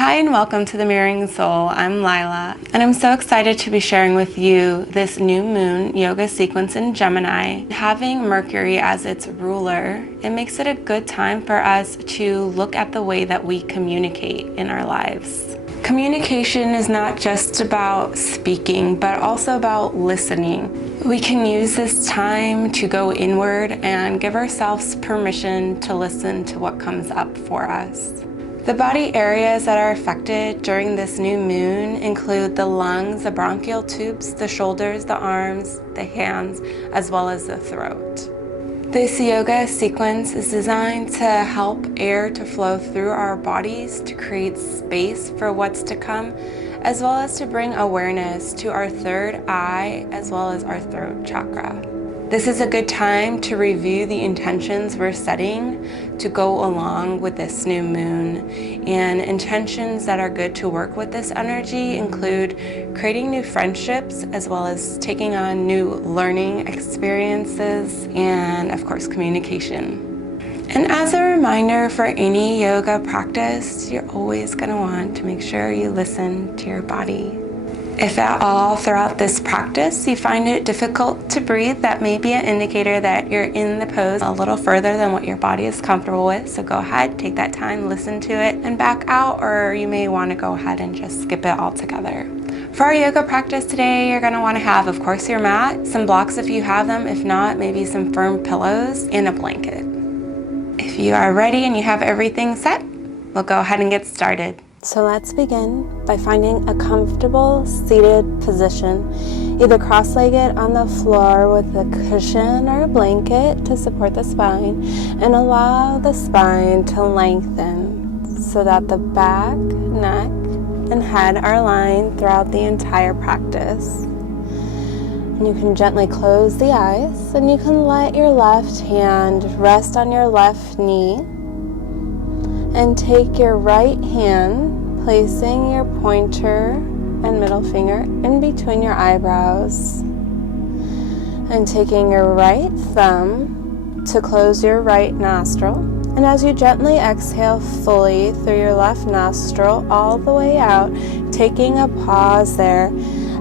Hi and welcome to the Mirroring Soul. I'm Lilah, and I'm so excited to be sharing with you this new moon yoga sequence in Gemini. Having Mercury as its ruler, it makes it a good time for us to look at the way that we communicate in our lives. Communication is not just about speaking, but also about listening. We can use this time to go inward and give ourselves permission to listen to what comes up for us. The body areas that are affected during this new moon include the lungs, the bronchial tubes, the shoulders, the arms, the hands, as well as the throat. This yoga sequence is designed to help air to flow through our bodies to create space for what's to come, as well as to bring awareness to our third eye as well as our throat chakra. This is a good time to review the intentions we're setting to go along with this new moon. And intentions that are good to work with this energy include creating new friendships, as well as taking on new learning experiences, and of course, communication. And as a reminder, for any yoga practice, you're always going to want to make sure you listen to your body. If at all throughout this practice you find it difficult to breathe, that may be an indicator that you're in the pose a little further than what your body is comfortable with. So go ahead, take that time, listen to it, and back out, or you may want to go ahead and just skip it altogether. For our yoga practice today, you're going to want to have, of course, your mat, some blocks if you have them. If not, maybe some firm pillows and a blanket. If you are ready and you have everything set, we'll go ahead and get started. So let's begin by finding a comfortable seated position, either cross-legged on the floor with a cushion or a blanket to support the spine, and allow the spine to lengthen so that the back, neck, and head are aligned throughout the entire practice. And you can gently close the eyes, and you can let your left hand rest on your left knee, and take your right hand, placing your pointer and middle finger in between your eyebrows, and taking your right thumb to close your right nostril. And as you gently exhale fully through your left nostril all the way out, taking a pause there,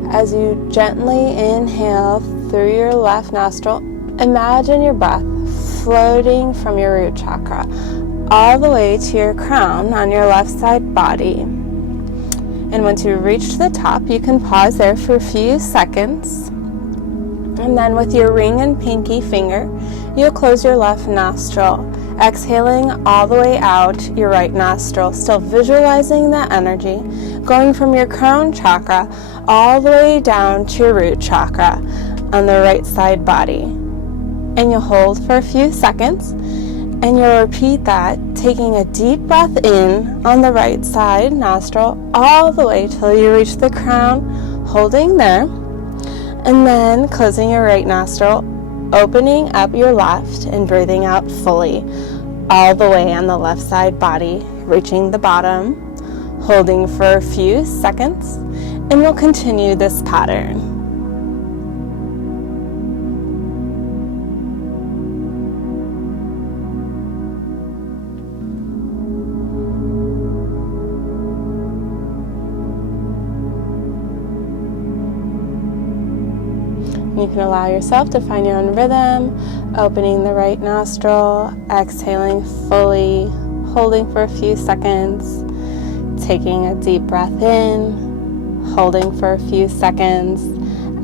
as you gently inhale through your left nostril, imagine your breath floating from your root chakra all the way to your crown on your left side body. And once you reach the top, you can pause there for a few seconds. And then with your ring and pinky finger, you'll close your left nostril, exhaling all the way out your right nostril, still visualizing that energy going from your crown chakra all the way down to your root chakra on the right side body. And you'll hold for a few seconds. And you'll repeat that, taking a deep breath in on the right side nostril all the way till you reach the crown, holding there. And then closing your right nostril, opening up your left and breathing out fully all the way on the left side body, reaching the bottom, holding for a few seconds, and we'll continue this pattern. You can allow yourself to find your own rhythm, opening the right nostril, exhaling fully, holding for a few seconds, taking a deep breath in, holding for a few seconds,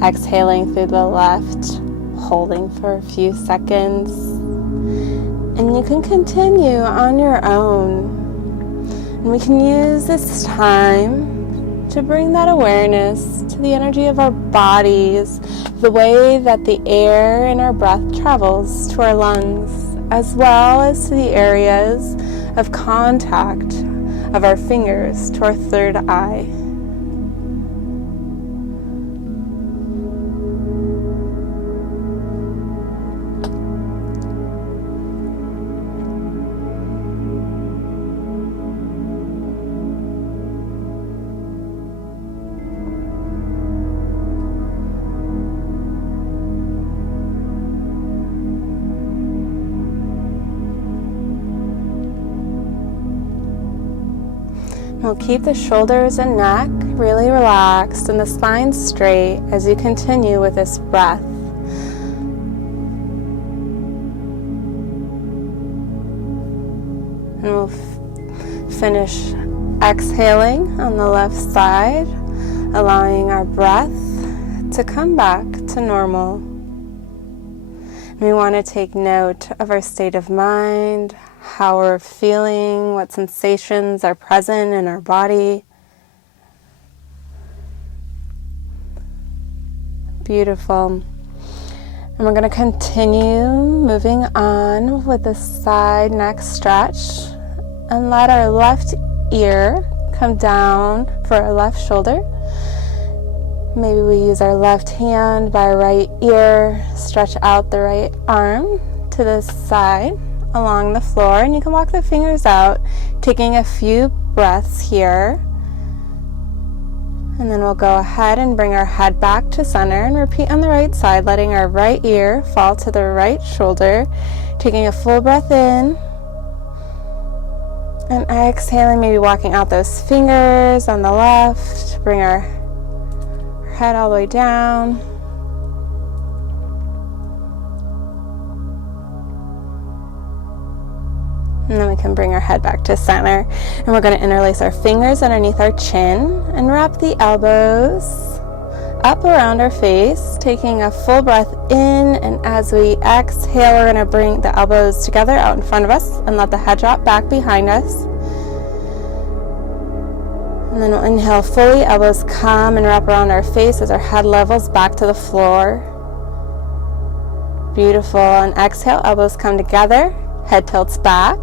exhaling through the left, holding for a few seconds. And you can continue on your own. And we can use this time to bring that awareness to the energy of our bodies, the way that the air in our breath travels to our lungs, as well as to the areas of contact of our fingers to our third eye. We'll keep the shoulders and neck really relaxed and the spine straight as you continue with this breath. And we'll finish exhaling on the left side, allowing our breath to come back to normal. We want to take note of our state of mind, how we're feeling, what sensations are present in our body. Beautiful. And we're going to continue moving on with the side neck stretch and let our left ear come down for our left shoulder. Maybe we use our left hand by our right ear, stretch out the right arm to the side along the floor, and you can walk the fingers out, taking a few breaths here. And then we'll go ahead and bring our head back to center and repeat on the right side, letting our right ear fall to the right shoulder, taking a full breath in, and exhaling, maybe walking out those fingers on the left, bring our head all the way down. And then we can bring our head back to center. And we're going to interlace our fingers underneath our chin and wrap the elbows up around our face, taking a full breath in. And as we exhale, we're going to bring the elbows together out in front of us and let the head drop back behind us. And then we'll inhale fully, elbows come and wrap around our face as our head levels back to the floor. Beautiful. And exhale, elbows come together, head tilts back.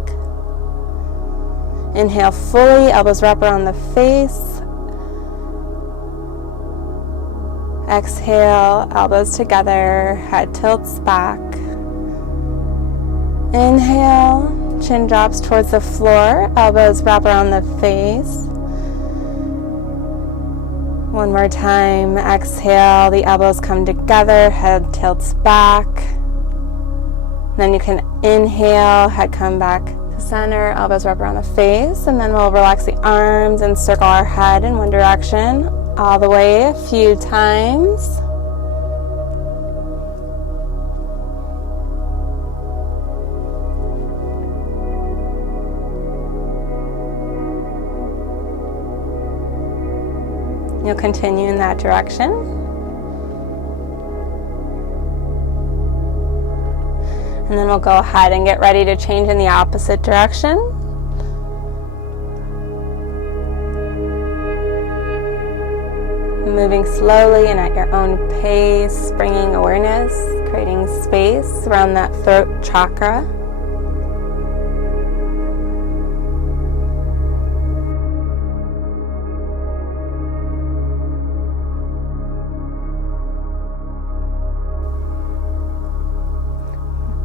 Inhale fully, elbows wrap around the face. Exhale, elbows together, head tilts back. Inhale, chin drops towards the floor, elbows wrap around the face. One more time, exhale, the elbows come together, head tilts back. Then you can inhale, head come back to center, elbows wrap around the face, and then we'll relax the arms and circle our head in one direction all the way a few times. You'll continue in that direction. And then we'll go ahead and get ready to change in the opposite direction. Moving slowly and at your own pace, bringing awareness, creating space around that throat chakra.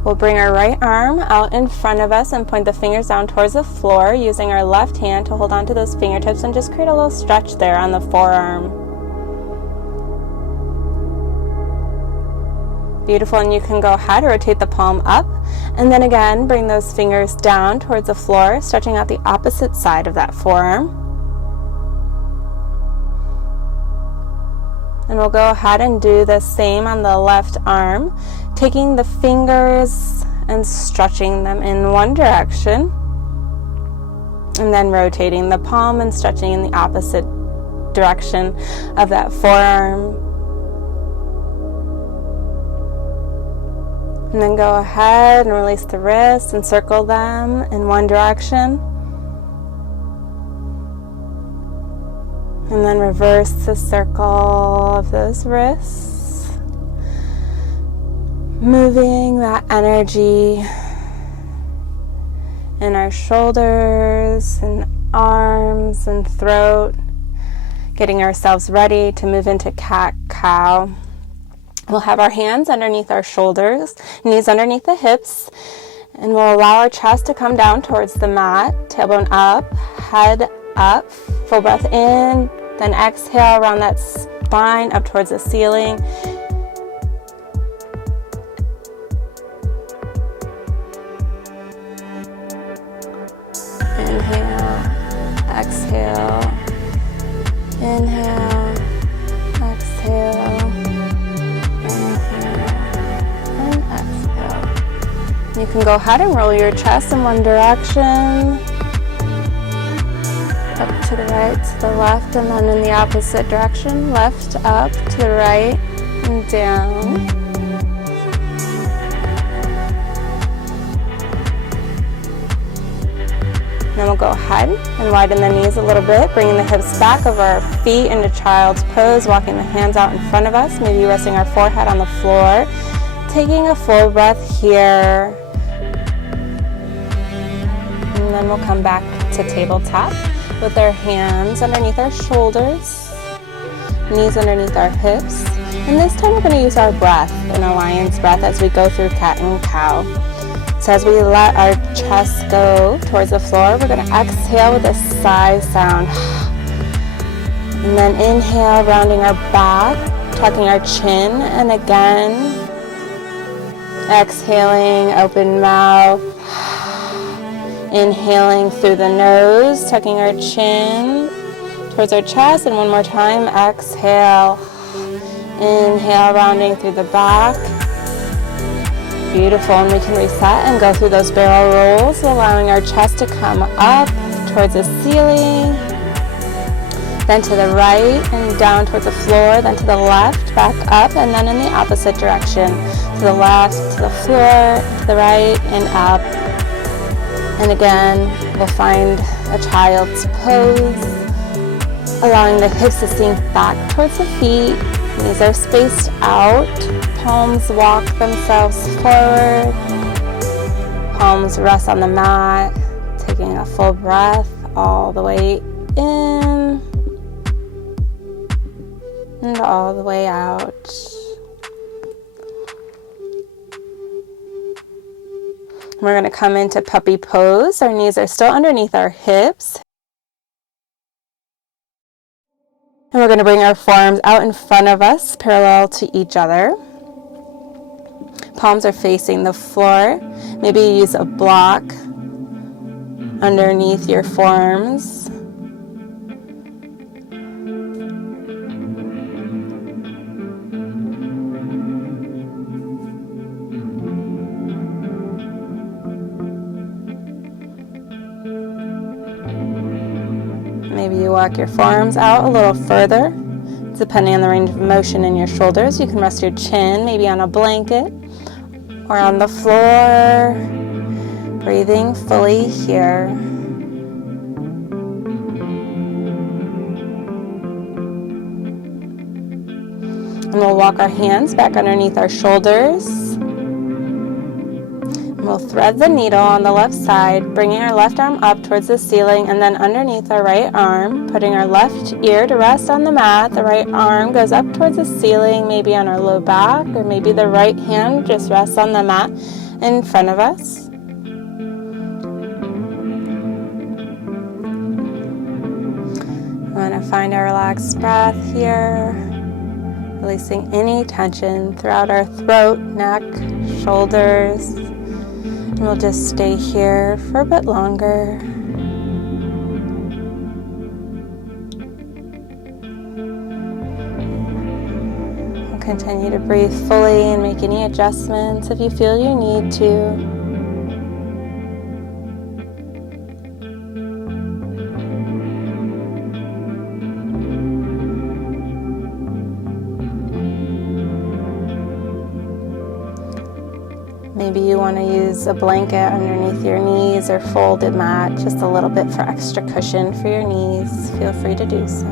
We'll bring our right arm out in front of us and point the fingers down towards the floor, using our left hand to hold onto those fingertips and just create a little stretch there on the forearm. Beautiful, and you can go ahead, rotate the palm up, and then again bring those fingers down towards the floor, stretching out the opposite side of that forearm. And we'll go ahead and do the same on the left arm, taking the fingers and stretching them in one direction, and then rotating the palm and stretching in the opposite direction of that forearm. And then go ahead and release the wrists and circle them in one direction. And then reverse the circle of those wrists, moving that energy in our shoulders and arms and throat, getting ourselves ready to move into cat-cow. We'll have our hands underneath our shoulders, knees underneath the hips, and we'll allow our chest to come down towards the mat, tailbone up, head up, full breath in, then exhale around that spine up towards the ceiling. Inhale, exhale. Inhale, exhale, inhale, and exhale. You can go ahead and roll your chest in one direction, up to the right, to the left, and then in the opposite direction, left, up, to the right, and down. Then we'll go ahead and widen the knees a little bit, bringing the hips back over our feet into child's pose, walking the hands out in front of us, maybe resting our forehead on the floor. Taking a full breath here. And then we'll come back to tabletop with our hands underneath our shoulders, knees underneath our hips. And this time we're going to use our breath, an lion's breath, as we go through cat and cow. So as we let our chest go towards the floor, we're going to exhale with a sigh sound. And then inhale, rounding our back, tucking our chin, and again, exhaling, open mouth. Inhaling through the nose, tucking our chin towards our chest, and one more time, exhale. Inhale, rounding through the back. Beautiful, and we can reset and go through those barrel rolls, allowing our chest to come up towards the ceiling, then to the right and down towards the floor, then to the left, back up, and then in the opposite direction, to the left, to the floor, to the right, and up. And again, we'll find a child's pose, allowing the hips to sink back towards the feet. Knees are spaced out. Palms walk themselves forward. Palms rest on the mat. Taking a full breath all the way in and all the way out. We're going to come into puppy pose. Our knees are still underneath our hips. And we're going to bring our forearms out in front of us, parallel to each other. Palms are facing the floor. Maybe you use a block underneath your forearms. Maybe you walk your forearms out a little further. Depending on the range of motion in your shoulders, you can rest your chin maybe on a blanket or on the floor. Breathing fully here. And we'll walk our hands back underneath our shoulders. We'll thread the needle on the left side, bringing our left arm up towards the ceiling and then underneath our right arm, putting our left ear to rest on the mat. The right arm goes up towards the ceiling, maybe on our low back, or maybe the right hand just rests on the mat in front of us. We're going to find our relaxed breath here, releasing any tension throughout our throat, neck, shoulders. And we'll just stay here for a bit longer. We'll continue to breathe fully and make any adjustments if you feel you need to. Maybe you want to use a blanket underneath your knees or folded mat, just a little bit for extra cushion for your knees. Feel free to do so.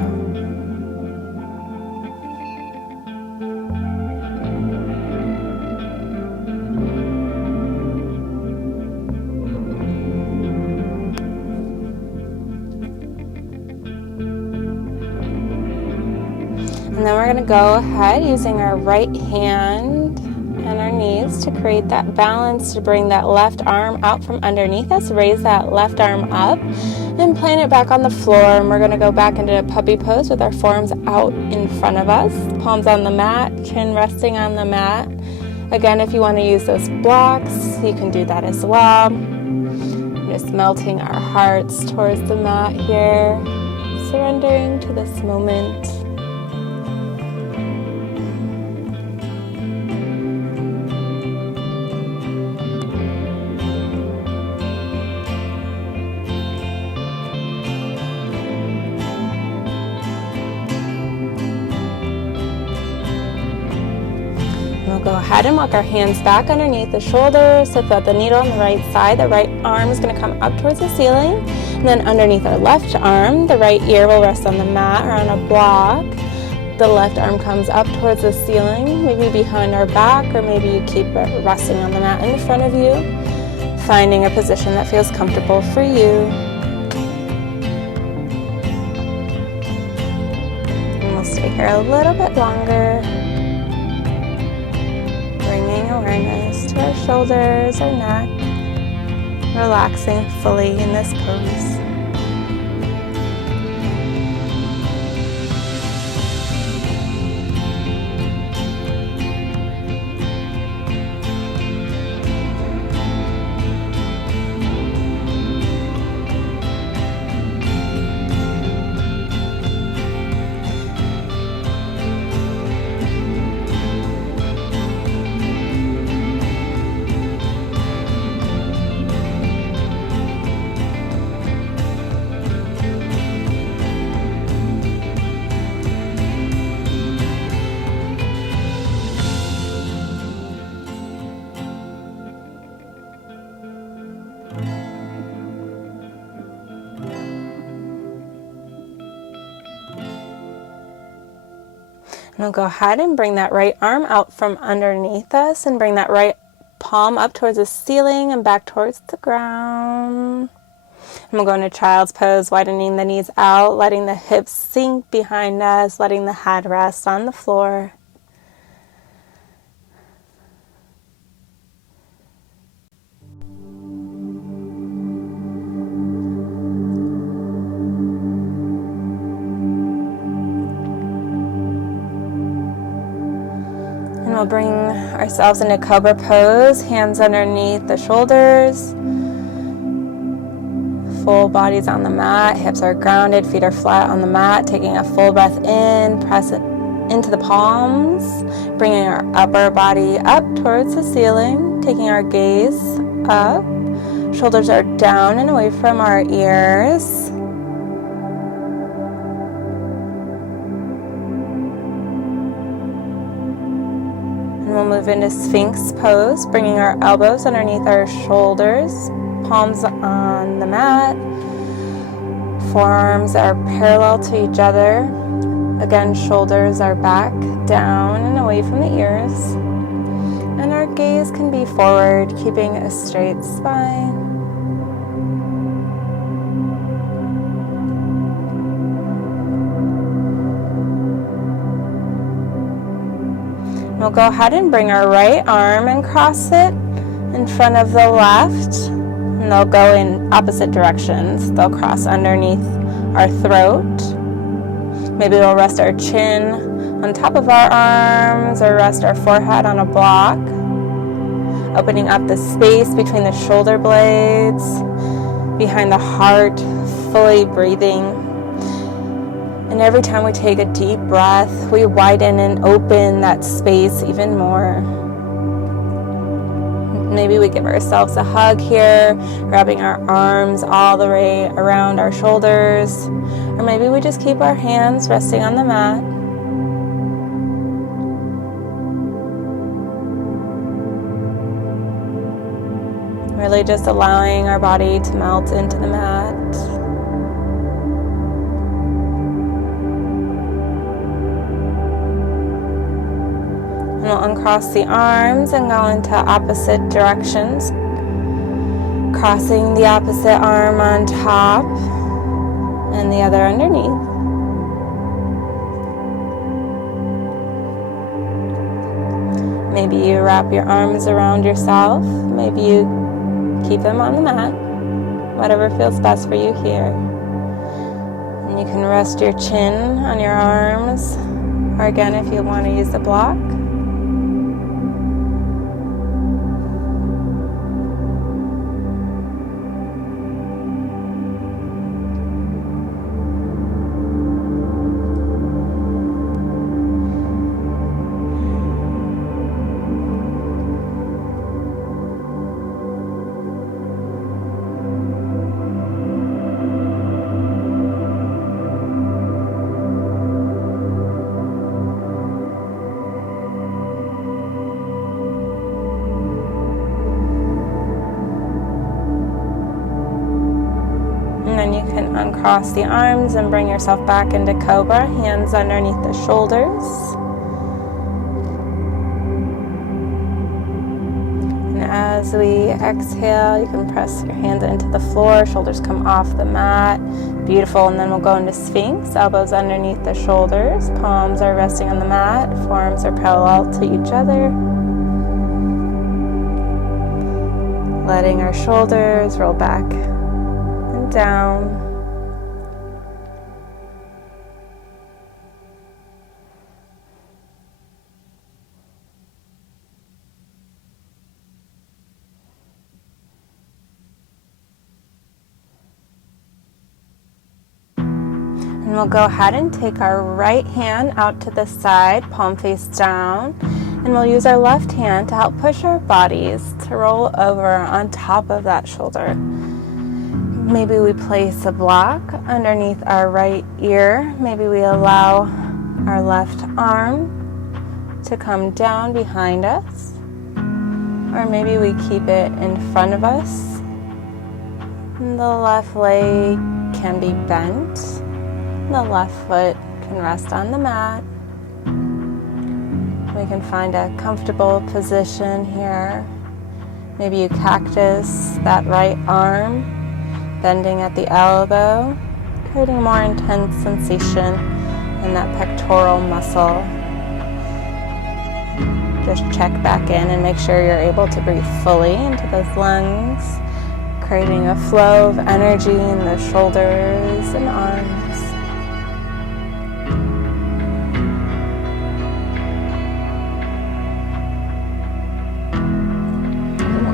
And then we're going to go ahead using our right hand and our knees to create that balance, to bring that left arm out from underneath us, raise that left arm up and plant it back on the floor. And we're going to go back into a puppy pose with our forearms out in front of us, palms on the mat, chin resting on the mat. Again, if you want to use those blocks, you can do that as well. Just melting our hearts towards the mat here, surrendering to this moment. We'll go ahead and walk our hands back underneath the shoulders. So put the needle on the right side. The right arm is going to come up towards the ceiling. And then underneath our left arm, the right ear will rest on the mat or on a block. The left arm comes up towards the ceiling, maybe behind our back, or maybe you keep it resting on the mat in front of you, finding a position that feels comfortable for you. And we'll stay here a little bit longer. Bringing awareness to our shoulders, our neck, relaxing fully in this pose. And we'll go ahead and bring that right arm out from underneath us and bring that right palm up towards the ceiling and back towards the ground. And we'll go into child's pose, widening the knees out, letting the hips sink behind us, letting the head rest on the floor. We'll bring ourselves into cobra pose, hands underneath the shoulders, full bodies on the mat, hips are grounded, feet are flat on the mat, taking a full breath in, press it into the palms, bringing our upper body up towards the ceiling, taking our gaze up, shoulders are down and away from our ears. We'll move into Sphinx pose, bringing our elbows underneath our shoulders, palms on the mat, forearms are parallel to each other. Again, shoulders are back, down and away from the ears. And our gaze can be forward, keeping a straight spine. We'll go ahead and bring our right arm and cross it in front of the left, and they'll go in opposite directions. They'll cross underneath our throat. Maybe we'll rest our chin on top of our arms or rest our forehead on a block, opening up the space between the shoulder blades, behind the heart, fully breathing. And every time we take a deep breath, we widen and open that space even more. Maybe we give ourselves a hug here, wrapping our arms all the way around our shoulders. Or maybe we just keep our hands resting on the mat. Really just allowing our body to melt into the mat. And we'll uncross the arms and go into opposite directions. Crossing the opposite arm on top and the other underneath. Maybe you wrap your arms around yourself. Maybe you keep them on the mat. Whatever feels best for you here. And you can rest your chin on your arms. Or again, if you want to use the block. can uncross the arms and bring yourself back into Cobra, hands underneath the shoulders. And as we exhale, you can press your hands into the floor, shoulders come off the mat. Beautiful. And then we'll go into Sphinx, elbows underneath the shoulders, palms are resting on the mat, forearms are parallel to each other. Letting our shoulders roll back and down. And we'll go ahead and take our right hand out to the side, palm face down. And we'll use our left hand to help push our bodies to roll over on top of that shoulder. Maybe we place a block underneath our right ear. Maybe we allow our left arm to come down behind us. Or maybe we keep it in front of us. And the left leg can be bent. The left foot can rest on the mat. We can find a comfortable position here. Maybe you cactus that right arm, bending at the elbow, creating more intense sensation in that pectoral muscle. Just check back in and make sure you're able to breathe fully into those lungs, creating a flow of energy in the shoulders and arms.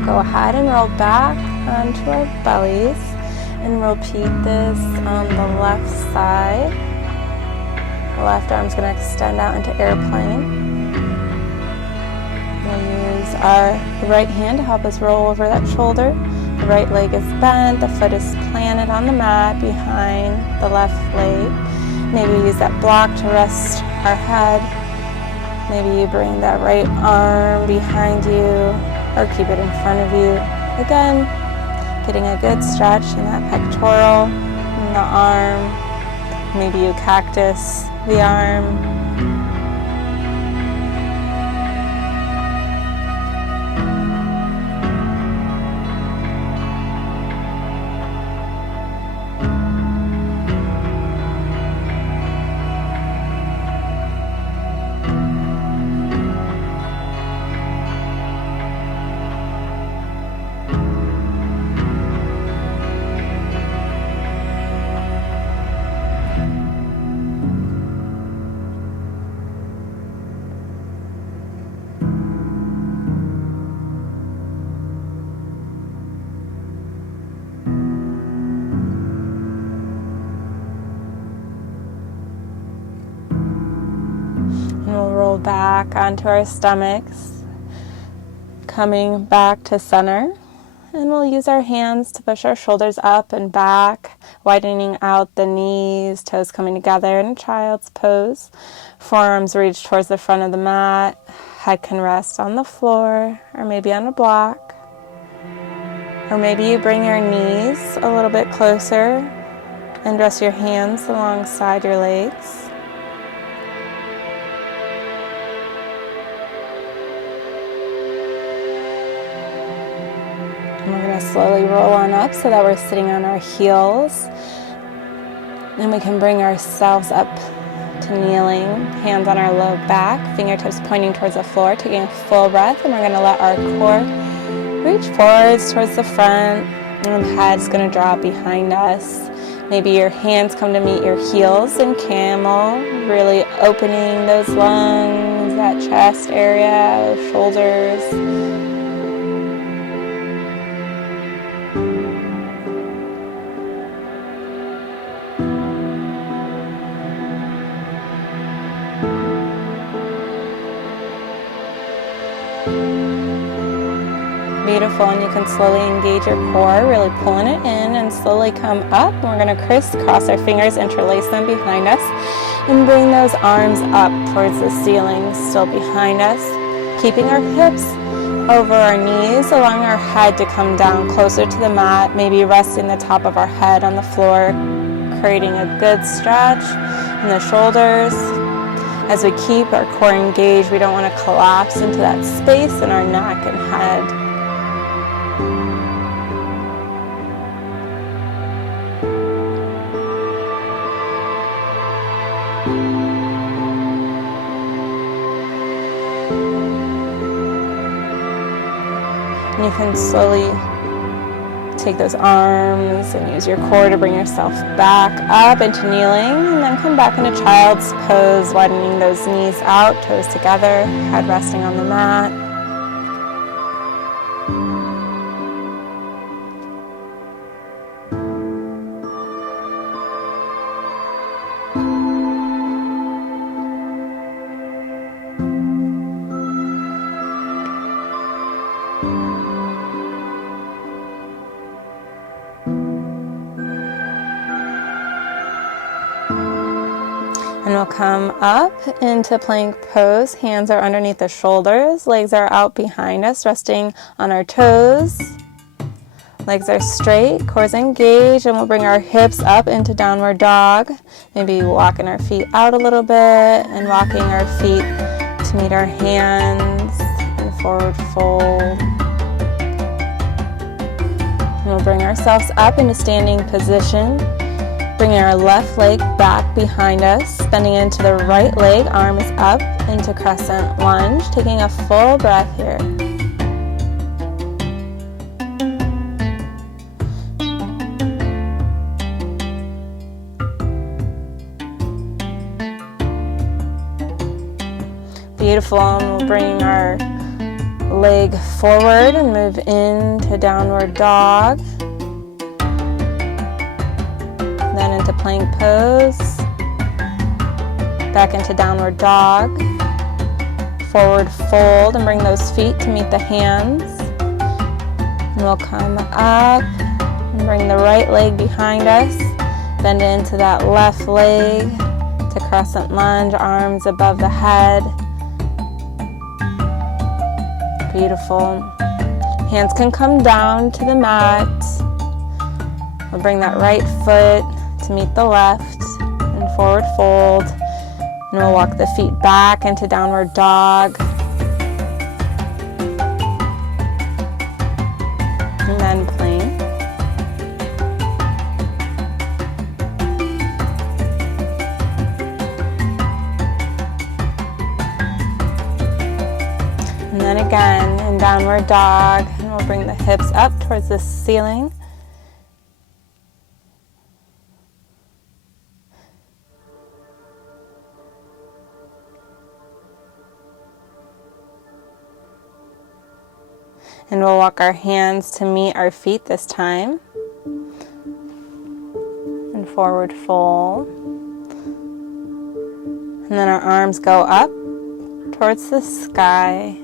Go ahead and roll back onto our bellies and repeat this on the left side. The left arm's going to extend out into airplane. We'll use our right hand to help us roll over that shoulder. The right leg is bent, the foot is planted on the mat behind the left leg. Maybe use that block to rest our head. Maybe you bring that right arm behind you, or keep it in front of you. Again, getting a good stretch in that pectoral, in the arm. Maybe you cactus the arm. And we'll roll back onto our stomachs, coming back to center. And we'll use our hands to push our shoulders up and back, widening out the knees, toes coming together in a child's pose. Forearms reach towards the front of the mat. Head can rest on the floor or maybe on a block. Or maybe you bring your knees a little bit closer and rest your hands alongside your legs. And we're going to slowly roll on up so that we're sitting on our heels. And we can bring ourselves up to kneeling, hands on our low back, fingertips pointing towards the floor, taking a full breath. And we're going to let our core reach forwards towards the front, and the head's going to drop behind us. Maybe your hands come to meet your heels in camel, really opening those lungs, that chest area, those shoulders. Beautiful, and you can slowly engage your core, really pulling it in, and slowly come up. And we're going to crisscross our fingers, interlace them behind us, and bring those arms up towards the ceiling, still behind us, keeping our hips over our knees, allowing our head to come down closer to the mat, maybe resting the top of our head on the floor, creating a good stretch in the shoulders. As we keep our core engaged, we don't want to collapse into that space in our neck and head. And you can slowly take those arms and use your core to bring yourself back up into kneeling, and then come back into child's pose, widening those knees out, toes together, head resting on the mat. And we'll come up into plank pose. Hands are underneath the shoulders. Legs are out behind us, resting on our toes. Legs are straight, core's engaged, and we'll bring our hips up into downward dog. Maybe walking our feet out a little bit and rocking our feet to meet our hands and forward fold. And we'll bring ourselves up into standing position. Bringing our left leg back behind us, bending into the right leg, arms up into crescent lunge, taking a full breath here. Beautiful, and we'll bring our leg forward and move into downward dog. Then into plank pose, back into downward dog, forward fold, and bring those feet to meet the hands. And we'll come up and bring the right leg behind us, bend into that left leg to crescent lunge, arms above the head. Beautiful. Hands can come down to the mat. We'll bring that right foot to meet the left and forward fold, and we'll walk the feet back into downward dog, and then plank. And then again in downward dog, and we'll bring the hips up towards the ceiling. And we'll walk our hands to meet our feet this time. And forward fold. And then our arms go up towards the sky.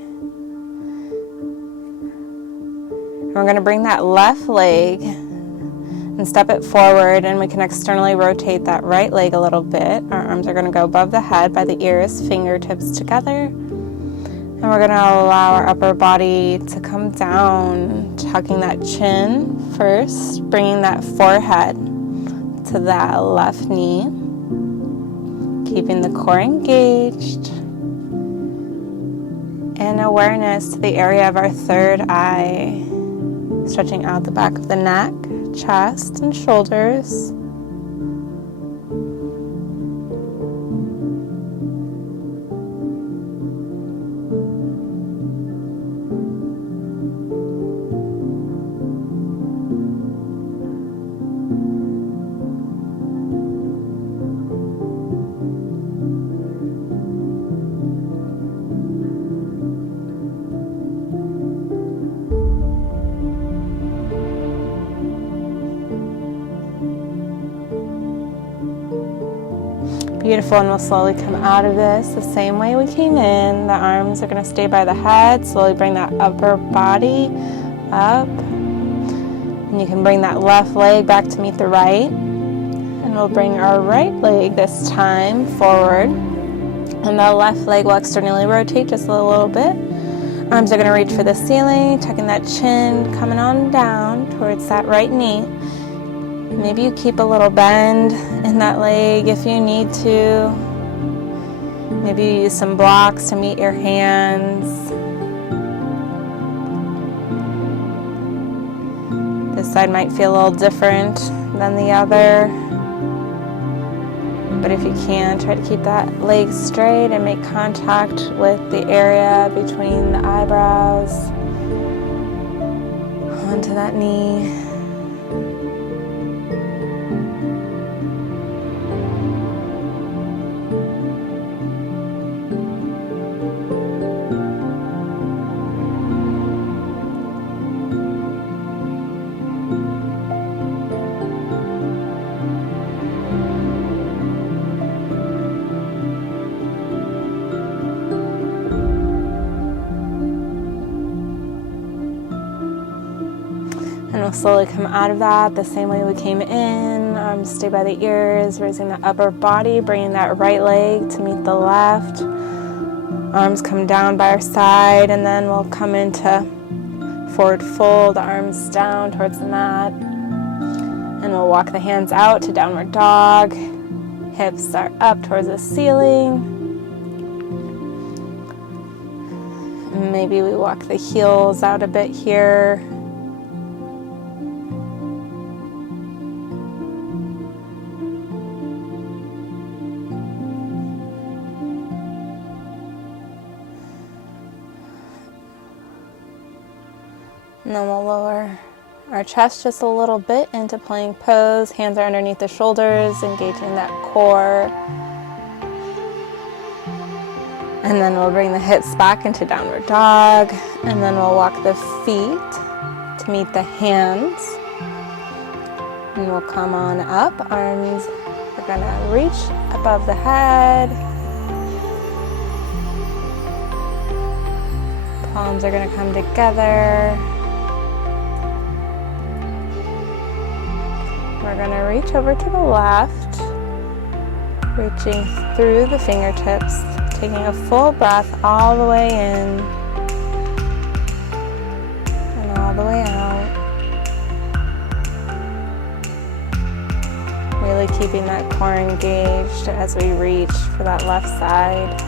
And we're going to bring that left leg and step it forward, and we can externally rotate that right leg a little bit. Our arms are going to go above the head by the ears, fingertips together. And we're going to allow our upper body to come down, tucking that chin first, bringing that forehead to that left knee, keeping the core engaged, and awareness to the area of our third eye, stretching out the back of the neck, chest, and shoulders. Beautiful, and we'll slowly come out of this the same way we came in. The arms are going to stay by the head. Slowly bring that upper body up. And you can bring that left leg back to meet the right. And we'll bring our right leg this time forward. And the left leg will externally rotate just a little bit. Arms are going to reach for the ceiling, tucking that chin, coming on down towards that right knee. Maybe you keep a little bend in that leg if you need to. Maybe you use some blocks to meet your hands. This side might feel a little different than the other. But if you can, try to keep that leg straight and make contact with the area between the eyebrows onto that knee. And we'll slowly come out of that the same way we came in. Arms stay by the ears, raising the upper body, bringing that right leg to meet the left. Arms come down by our side, and then we'll come into forward fold, arms down towards the mat. And we'll walk the hands out to downward dog. Hips are up towards the ceiling. Maybe we walk the heels out a bit here. And then we'll lower our chest just a little bit into plank pose. Hands are underneath the shoulders, engaging that core. And then we'll bring the hips back into downward dog. And then we'll walk the feet to meet the hands. And we'll come on up. Arms are going to reach above the head. Palms are going to come together. We're going to reach over to the left, reaching through the fingertips, taking a full breath all the way in and all the way out. Really keeping that core engaged as we reach for that left side.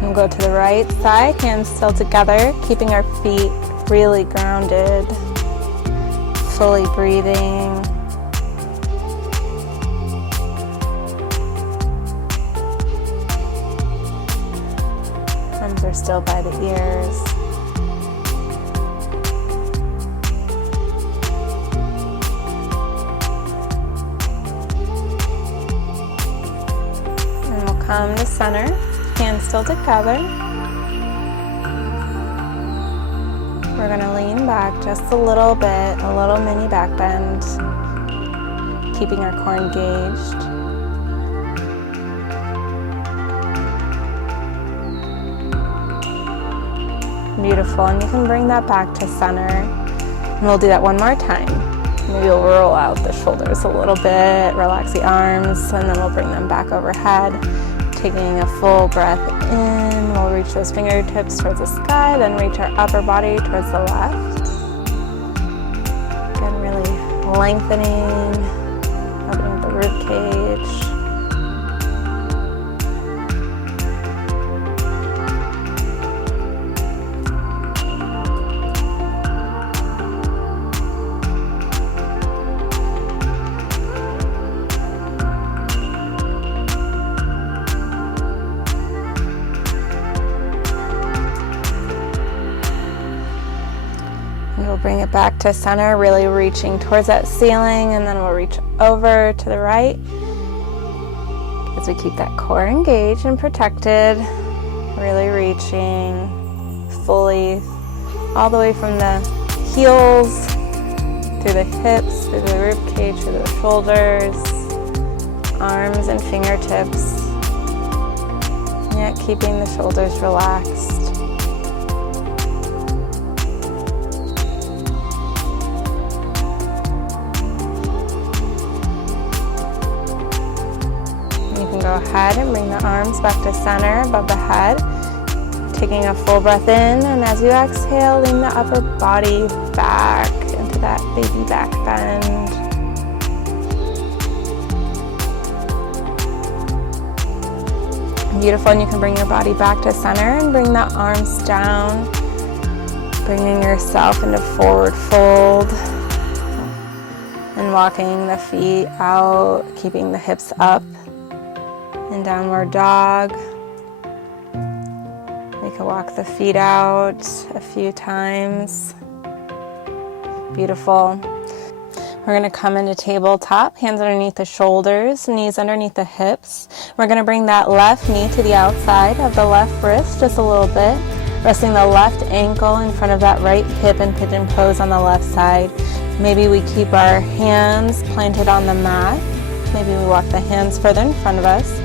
We'll go to the right side, hands still together, keeping our feet really grounded, fully breathing. Arms are still by the ears. And we'll come to center. Hands still together. We're going to lean back just a little bit, a little mini back bend, keeping our core engaged. Beautiful, and you can bring that back to center. And we'll do that one more time. Maybe we'll roll out the shoulders a little bit, relax the arms, and then we'll bring them back overhead. Taking a full breath in, we'll reach those fingertips towards the sky, then reach our upper body towards the left. Again, really lengthening, opening up the rib cage. Bring it back to center, really reaching towards that ceiling, and then we'll reach over to the right as we keep that core engaged and protected, really reaching fully all the way from the heels, through the hips, through the rib cage, through the shoulders, arms and fingertips, yet keeping the shoulders relaxed. ahead and bring the arms back to center above the head. Taking a full breath in, and as you exhale, lean the upper body back into that baby back bend. Beautiful, and you can bring your body back to center and bring the arms down, bringing yourself into forward fold and walking the feet out, keeping the hips up in downward dog. We can walk the feet out a few times. Beautiful. We're going to come into tabletop, hands underneath the shoulders, knees underneath the hips. We're going to bring that left knee to the outside of the left wrist just a little bit, resting the left ankle in front of that right hip in pigeon pose on the left side. Maybe we keep our hands planted on the mat. Maybe we walk the hands further in front of us.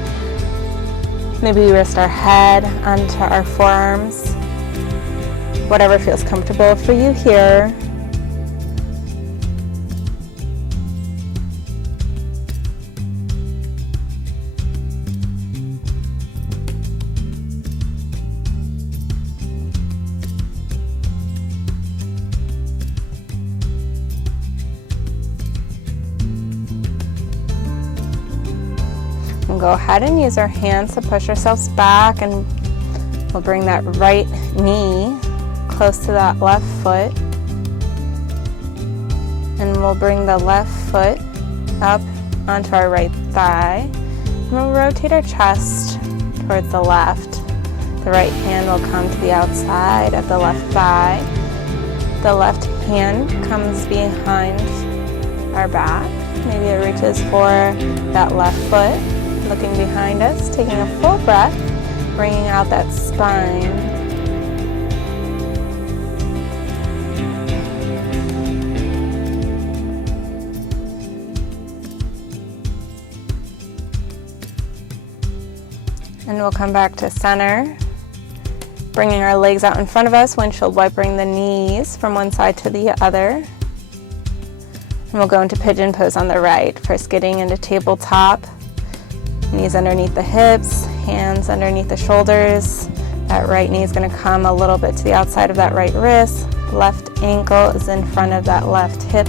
Maybe we rest our head onto our forearms. Whatever feels comfortable for you here. Go ahead and use our hands to push ourselves back, and we'll bring that right knee close to that left foot, and we'll bring the left foot up onto our right thigh, and we'll rotate our chest towards the left. The right hand will come to the outside of the left thigh. The left hand comes behind our back. Maybe it reaches for that left foot. Looking behind us, taking a full breath, bringing out that spine. And we'll come back to center, bringing our legs out in front of us, windshield wipering the knees from one side to the other. And we'll go into pigeon pose on the right, first getting into tabletop. Knees underneath the hips, hands underneath the shoulders. That right knee is going to come a little bit to the outside of that right wrist. Left ankle is in front of that left hip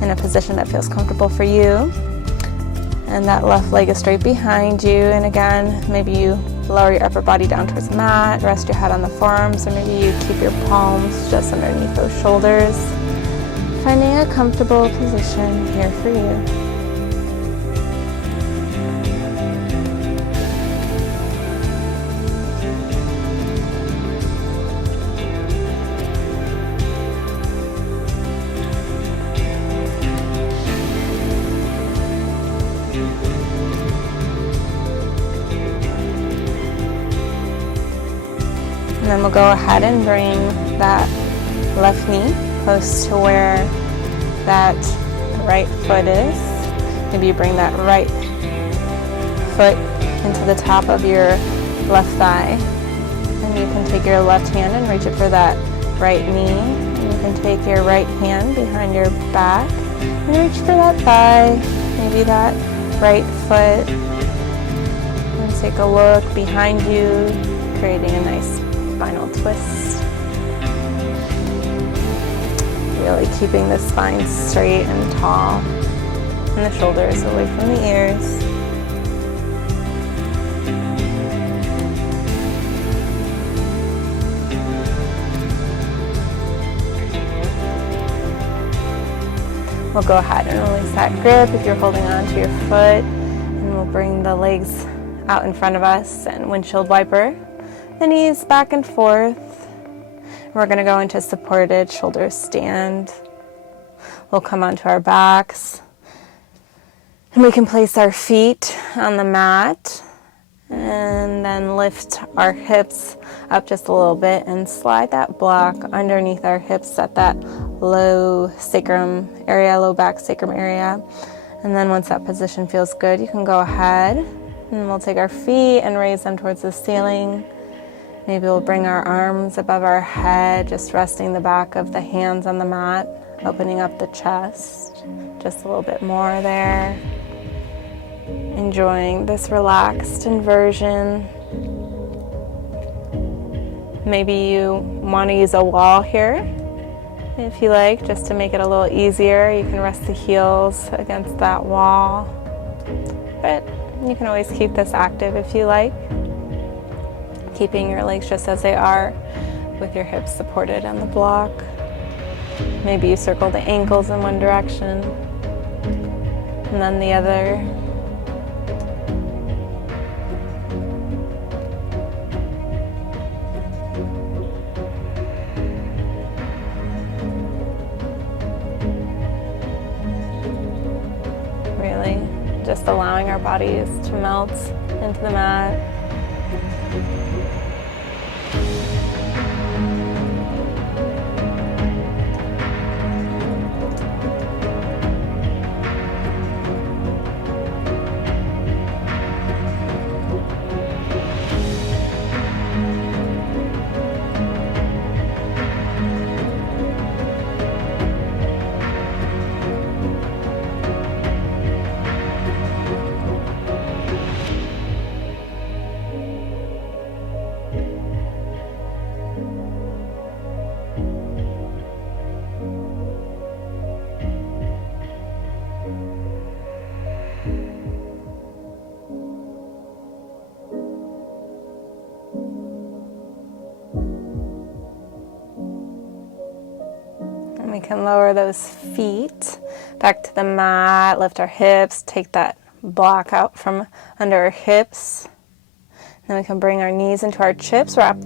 in a position that feels comfortable for you. And that left leg is straight behind you. And again, maybe you lower your upper body down towards the mat, rest your head on the forearms, or maybe you keep your palms just underneath those shoulders. Finding a comfortable position here for you. And then we'll go ahead and bring that left knee close to where that right foot is. Maybe you bring that right foot into the top of your left thigh. And you can take your left hand and reach it for that right knee. And you can take your right hand behind your back and reach for that thigh, maybe that right foot. And take a look behind you, creating a nice spinal twist. Really keeping the spine straight and tall, and the shoulders away from the ears. We'll go ahead and release that grip if you're holding on to your foot, and we'll bring the legs out in front of us and windshield wiper the knees back and forth. We're going to go into supported shoulder stand. We'll come onto our backs, and we can place our feet on the mat and then lift our hips up just a little bit and slide that block underneath our hips at that low sacrum area, low back sacrum area. And then once that position feels good, you can go ahead and we'll take our feet and raise them towards the ceiling. Maybe we'll bring our arms above our head, just resting the back of the hands on the mat, opening up the chest, just a little bit more there. enjoying this relaxed inversion. Maybe you want to use a wall here, if you like, just to make it a little easier. You can rest the heels against that wall, but you can always keep this active if you like, keeping your legs just as they are with your hips supported on the block. Maybe you circle the ankles in one direction and then the other. Really just allowing our bodies to melt into the mat. We can lower those feet back to the mat, lift our hips, take that block out from under our hips. Then we can bring our knees into our chips, wrap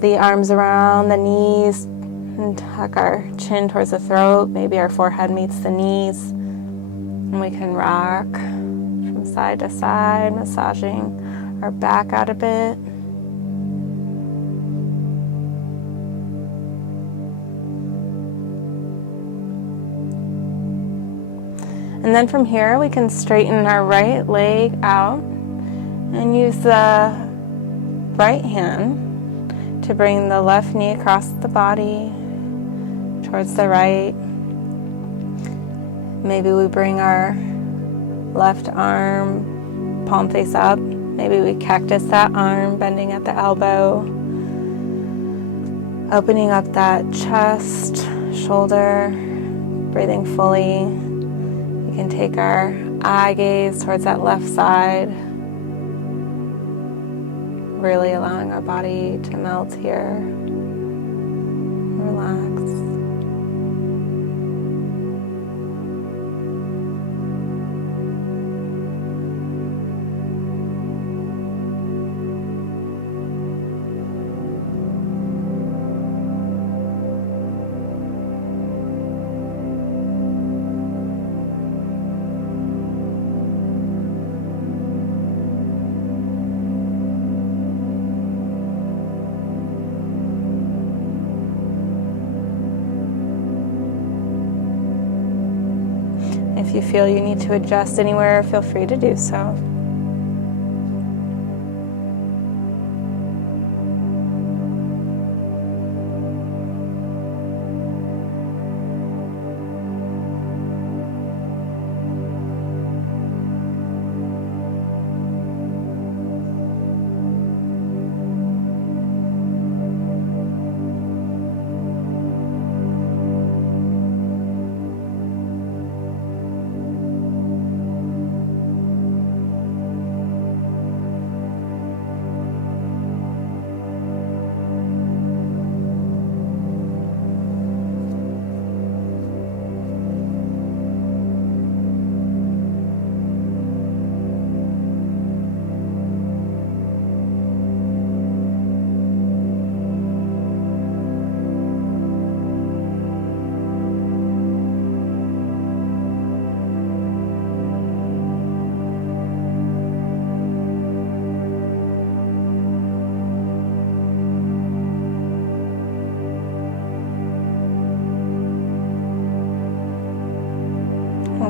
the arms around the knees, and tuck our chin towards the throat. Maybe our forehead meets the knees. And we can rock from side to side, massaging our back out a bit. And then from here, we can straighten our right leg out and use the right hand to bring the left knee across the body towards the right. Maybe we bring our left arm palm face up. Maybe we cactus that arm, bending at the elbow, opening up that chest, shoulder, breathing fully. We can take our eye gaze towards that left side, really allowing our body to melt here. Relax. If you feel you need to adjust anywhere, feel free to do so.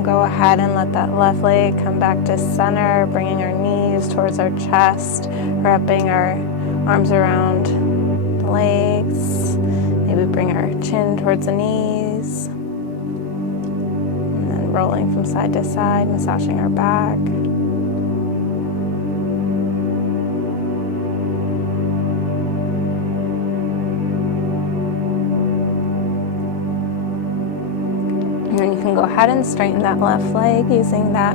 Go ahead and let that left leg come back to center, bringing our knees towards our chest, wrapping our arms around the legs. Maybe bring our chin towards the knees. And then rolling from side to side, massaging our back. ahead and straighten that left leg using that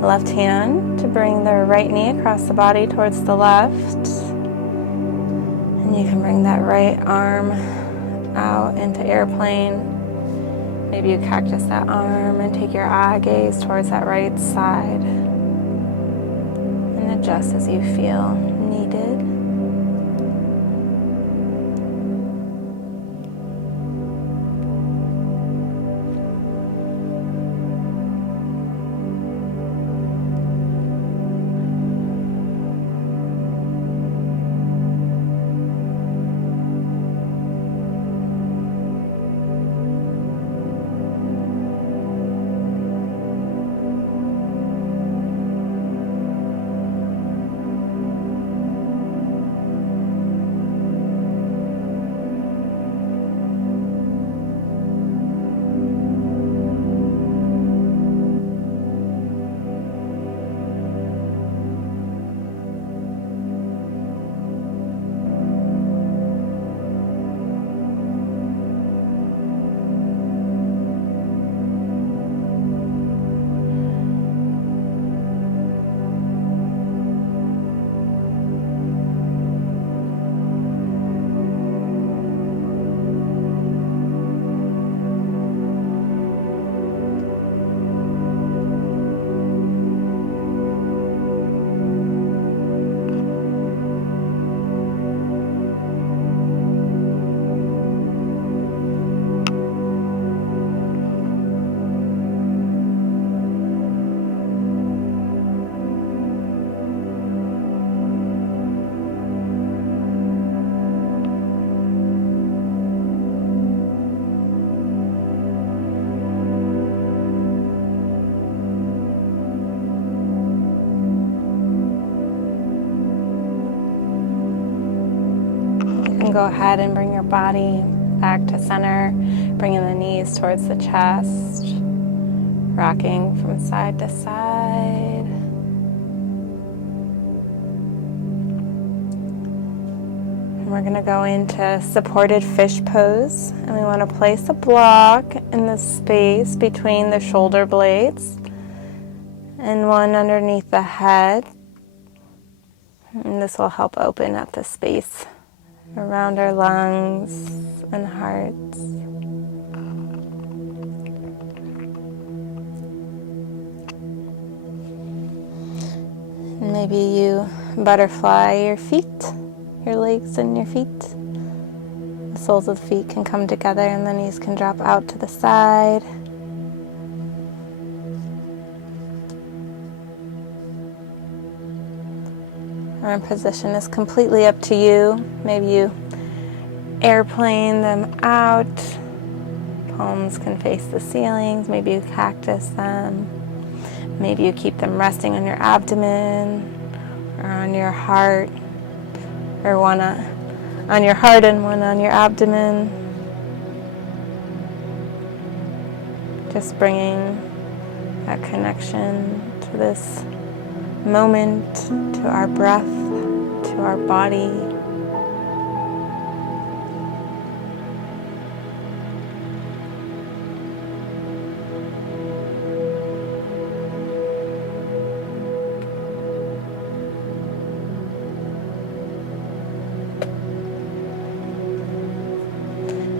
left hand to bring the right knee across the body towards the left. And you can bring that right arm out into airplane. Maybe you cactus that arm and take your eye gaze towards that right side. And adjust as you feel needed. Go ahead and bring your body back to center, bringing the knees towards the chest, rocking from side to side. And we're going to go into supported fish pose, and we want to place a block in the space between the shoulder blades and one underneath the head. And this will help open up the space around our lungs and hearts. And maybe you butterfly your feet, your legs and your feet. The soles of the feet can come together and the knees can drop out to the side. Our position is completely up to you. Maybe you airplane them out. Palms can face the ceilings. Maybe you cactus them. Maybe you keep them resting on your abdomen or on your heart, or one on your heart and one on your abdomen. Just bringing that connection to this moment, to our breath, to our body.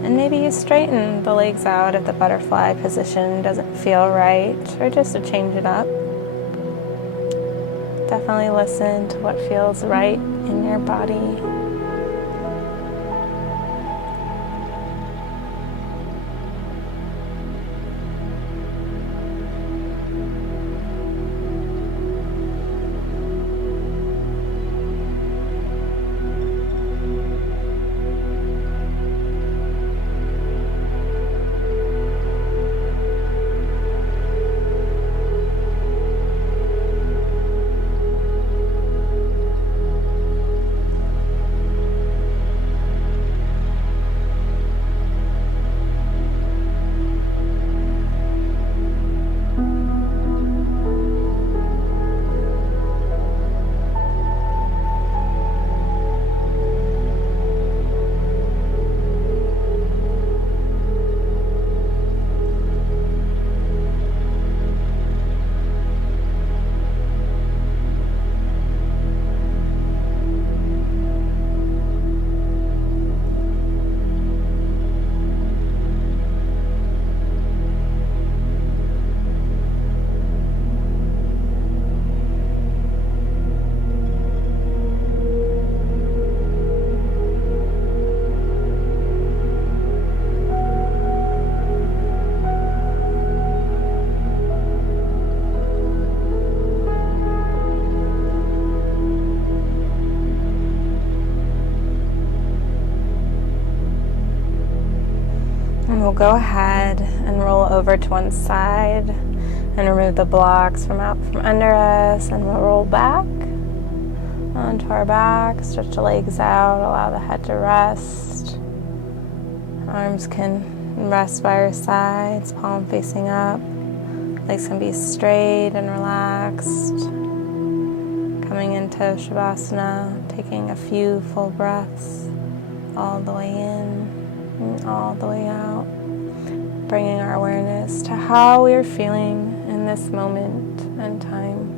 And maybe you straighten the legs out if the butterfly position doesn't feel right, or just to change it up. Definitely listen to what feels right in your body. we'll go ahead and roll over to one side and remove the blocks from out from under us, and we'll roll back onto our back, stretch the legs out, allow the head to rest. Arms can rest by your sides, palm facing up. Legs can be straight and relaxed. Coming into Shavasana, taking a few full breaths all the way in and all the way out. Bringing our awareness to how we are feeling in this moment and time.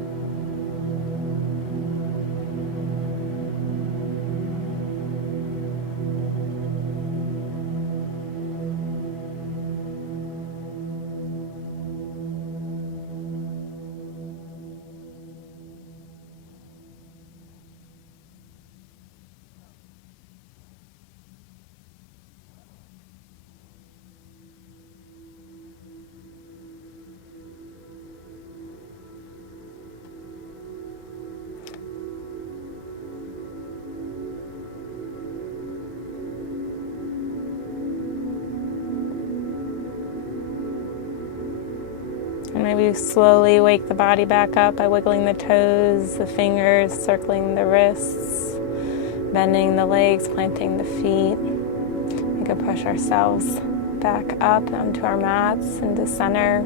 And maybe slowly wake the body back up by wiggling the toes, the fingers, circling the wrists, bending the legs, planting the feet. We can push ourselves back up onto our mats into center.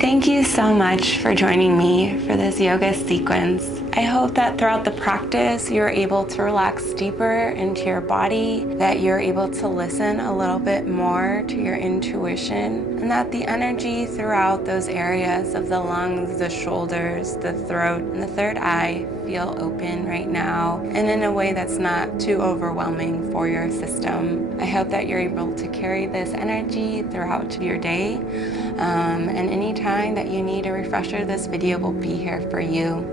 Thank you so much for joining me for this yoga sequence. I hope that throughout the practice, you're able to relax deeper into your body, that you're able to listen a little bit more to your intuition, and that the energy throughout those areas of the lungs, the shoulders, the throat, and the third eye feel open right now, and in a way that's not too overwhelming for your system. I hope that you're able to carry this energy throughout your day, and anytime that you need a refresher, this video will be here for you.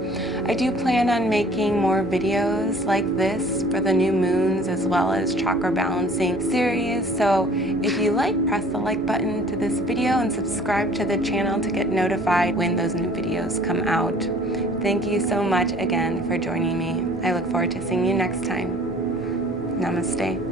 I do plan on making more videos like this for the new moons as well as chakra balancing series. So if you like, press the like button to this video and subscribe to the channel to get notified when those new videos come out. Thank you so much again for joining me. I look forward to seeing you next time. Namaste.